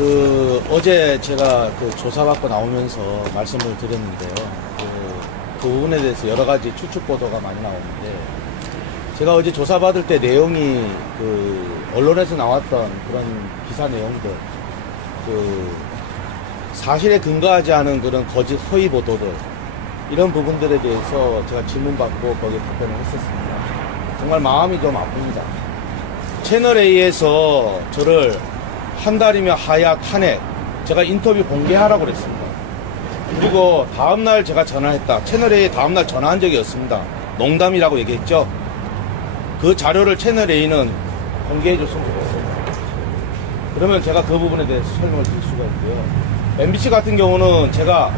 그 어제 제가 그 조사받고 나오면서 말씀을 드렸는데요. 그, 그 부분에 대해서 여러 가지 추측 보도가 많이 나오는데 제가 어제 조사받을 때 내용이 그 언론에서 나왔던 그런 기사 내용들 그 사실에 근거하지 않은 그런 거짓 허위 보도들 이런 부분들에 대해서 제가 질문받고 거기에 답변을 했었습니다. 정말 마음이 좀 아픕니다. 채널 A에서 저를 한 달이면 하야 탄핵 제가 인터뷰 공개하라고 그랬습니다. 그리고 다음날 제가 전화했다. 채널 A에 다음날 전화한 적이 없습니다. 농담이라고 얘기했죠. 그 자료를 채널 A는 공개해 줬으면 좋겠어요. 그러면 제가 그 부분에 대해서 설명을 드릴 수가 있고요. MBC 같은 경우는 제가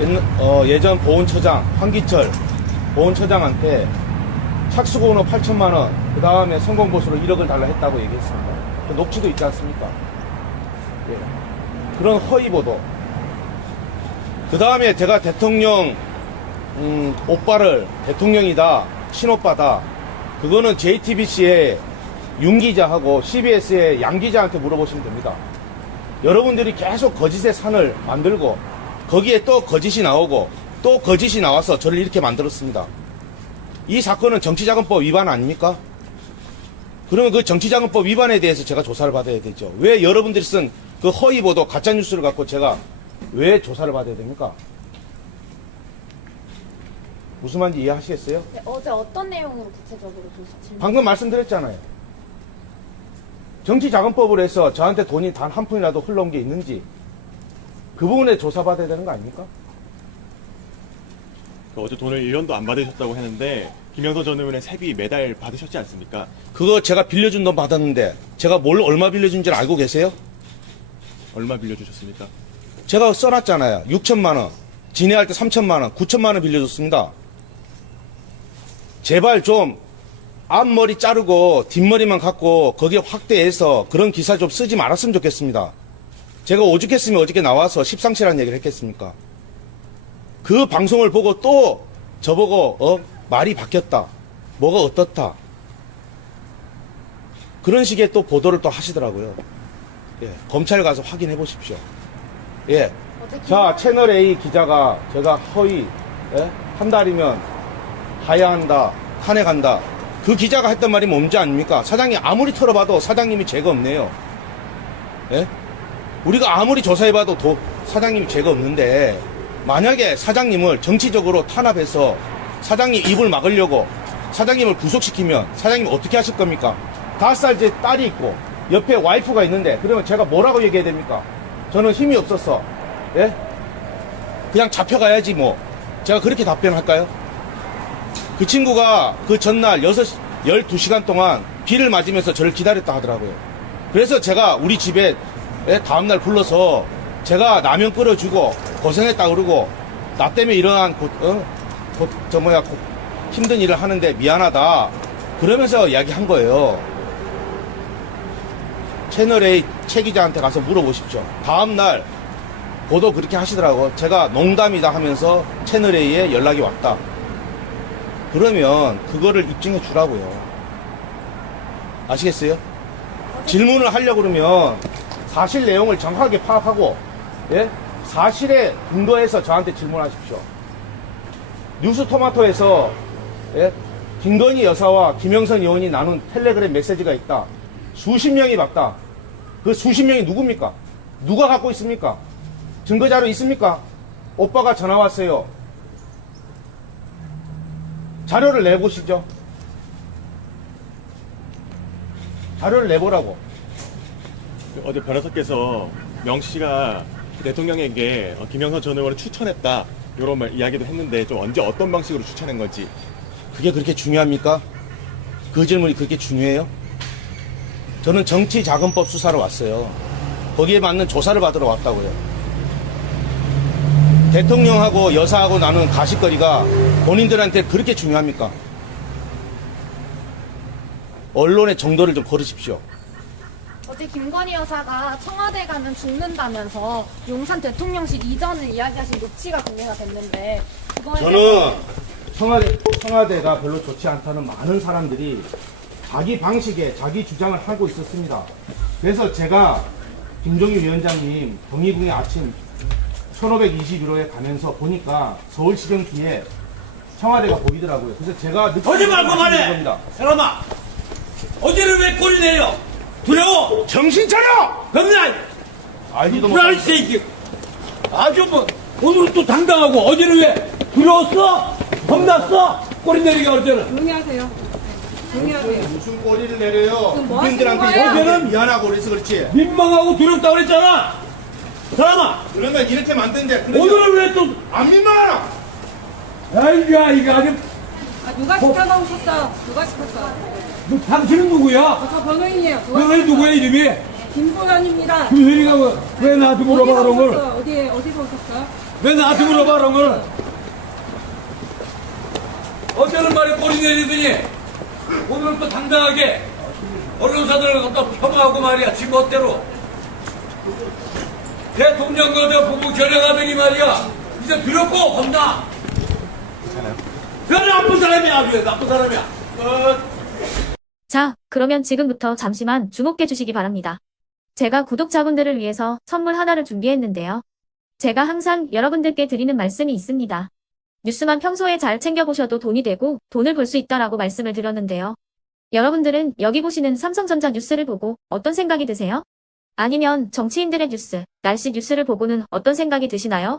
옛- 어, 예전 보훈처장 황기철 보훈처장한테 착수고는 8천만 원, 그 다음에 성공보수로 1억을 달라 했다고 얘기했습니다. 그 녹취도 있지 않습니까? 예. 그런 허위 보도. 그 다음에 제가 대통령 음, 오빠를 대통령이다, 친오빠다. 그거는 JTBC의 윤 기자하고 CBS의 양 기자한테 물어보시면 됩니다. 여러분들이 계속 거짓의 산을 만들고 거기에 또 거짓이 나오고 또 거짓이 나와서 저를 이렇게 만들었습니다. 이 사건은 정치자금법 위반 아닙니까? 그러면 그 정치자금법 위반에 대해서 제가 조사를 받아야 되죠. 왜 여러분들이 쓴 그 허위 보도 가짜 뉴스를 갖고 제가 왜 조사를 받아야 됩니까? 무슨 말인지 이해하시겠어요? 네, 어제 어떤 내용으로 구체적으로 조사 질문? 방금 말씀드렸잖아요. 정치자금법을 해서 저한테 돈이 단 한 푼이라도 흘러온 게 있는지 그 부분에 조사받아야 되는 거 아닙니까? 그 어제 돈을 1년도 안 받으셨다고 했는데 김영선 전 의원의 세비 매달 받으셨지 않습니까? 그거 제가 빌려준 돈 받았는데 제가 뭘 얼마 빌려준지 알고 계세요? 얼마 빌려주셨습니까? 제가 써놨잖아요. 6천만 원. 진해할 때 3천만 원, 9천만 원 빌려줬습니다. 제발 좀 앞머리 자르고 뒷머리만 갖고 거기에 확대해서 그런 기사 좀 쓰지 말았으면 좋겠습니다. 제가 오죽했으면 어저께 나와서 십상치라는 얘기를 했겠습니까? 그 방송을 보고 또 저보고 어 말이 바뀌었다. 뭐가 어떻다. 그런 식의 또 보도를 또 하시더라고요. 예, 검찰 가서 확인해 보십시오. 예. 자, 김 채널 A 기자가 제가 허위, 예? 한 달이면 하야한다, 탄핵한다. 그 기자가 했던 말이 뭔지 아닙니까? 사장님 아무리 털어봐도 사장님이 죄가 없네요. 예? 우리가 아무리 조사해봐도 도, 사장님이 죄가 없는데, 만약에 사장님을 정치적으로 탄압해서 사장님 입을 막으려고 사장님을 구속시키면 사장님 어떻게 하실 겁니까? 다섯 살째 딸이 있고 옆에 와이프가 있는데 그러면 제가 뭐라고 얘기해야 됩니까? 저는 힘이 없었어. 예? 그냥 잡혀가야지 뭐. 제가 그렇게 답변할까요? 그 친구가 그 전날 6, 12시간 동안 비를 맞으면서 저를 기다렸다 하더라고요. 그래서 제가 우리 집에 예, 다음날 불러서 제가 라면 끓여주고 고생했다 그러고 나 때문에 일어난 고, 어? 고, 저 뭐야 고- 힘든 일을 하는데 미안하다 그러면서 이야기한 거예요. 채널A 최 기자한테 가서 물어보십시오. 다음 날 보도 그렇게 하시더라고. 제가 농담이다 하면서 채널A에 연락이 왔다. 그러면 그거를 입증해 주라고요. 아시겠어요? 질문을 하려고 그러면 사실 내용을 정확하게 파악하고 예? 사실에 근거해서 저한테 질문하십시오. 뉴스 토마토에서 예? 김건희 여사와 김영선 의원이 나눈 텔레그램 메시지가 있다. 수십 명이 봤다. 그 수십 명이 누굽니까? 누가 갖고 있습니까? 증거자료 있습니까? 오빠가 전화 왔어요. 자료를 내보시죠. 자료를 내보라고. 그 어제 변호사께서 명 씨가 대통령에게 어, 김영선 전 의원을 추천했다 이런 말 이야기도 했는데 좀 언제 어떤 방식으로 추천한 건지 그게 그렇게 중요합니까? 그 질문이 그렇게 중요해요? 저는 정치자금법 수사로 왔어요. 거기에 맞는 조사를 받으러 왔다고요. 대통령하고 여사하고 나눈 가십거리가 본인들한테 그렇게 중요합니까? 언론의 정도를 좀 걸으십시오. 어제 김건희 여사가 청와대 가면 죽는다면서 용산 대통령실 이전을 이야기하신 녹취가 공개가 됐는데 그거에 저는 대해서 청와대, 청와대가 별로 좋지 않다는 많은 사람들이 자기 방식에 자기 주장을 하고 있었습니다. 그래서 제가 김종일 위원장님 경희궁에 아침 1521호에 가면서 보니까 서울시경 뒤에 청와대가 보이더라고요. 그래서 제가 늦게 거짓 말고 말씀드린 말해! 겁니다. 사람아! 어제는 왜 꼬리 내려? 두려워! 정신 차려! 겁나! 알지도 새끼! 아주 뭐, 오늘은 또 당당하고, 어제는 왜 두려웠어? 겁났어? 꼬리 내리게 할 때는. 조용히 하세요. 조용히 하세요. 무슨 꼬리를 내려요? 그럼 뭐 하시는 국민들한테 거예요? 이렇게 미안하고 그래서 그렇지. 민망하고 두렵다고 그랬잖아! 사람아! 그러면 이렇게 만든데 그러죠? 오늘은 왜 또, 안 민망하나? 아이야, 이거 아주, 아, 누가 시켜놓으셨어요? 누가 시켰어요? 너 당신은 누구야? 어, 저 변호인이에요. 누가 너희 누구야, 이름이? 김소연입니다. 김선이가 왜, 왜 나한테 물어봐, 그런 걸? 오셨어요? 어디에, 어디서 오셨어요? 왜 나한테 물어봐, 그런 걸? 어제는 말에 꼬리 내리더니, 오늘은 또 당당하게, 언론사들을 갖다 폄하하고 말이야, 지 멋대로. 대통령과 저 부부 결연하더니 말이야, 이제 두렵고 겁나. 별 나쁜 사람이야, 아주 나쁜 사람이야. 자, 그러면 지금부터 잠시만 주목해 주시기 바랍니다. 제가 구독자분들을 위해서 선물 하나를 준비했는데요. 제가 항상 여러분들께 드리는 말씀이 있습니다. 뉴스만 평소에 잘 챙겨보셔도 돈이 되고 돈을 벌 수 있다라고 말씀을 드렸는데요. 여러분들은 여기 보시는 삼성전자 뉴스를 보고 어떤 생각이 드세요? 아니면 정치인들의 뉴스, 날씨 뉴스를 보고는 어떤 생각이 드시나요?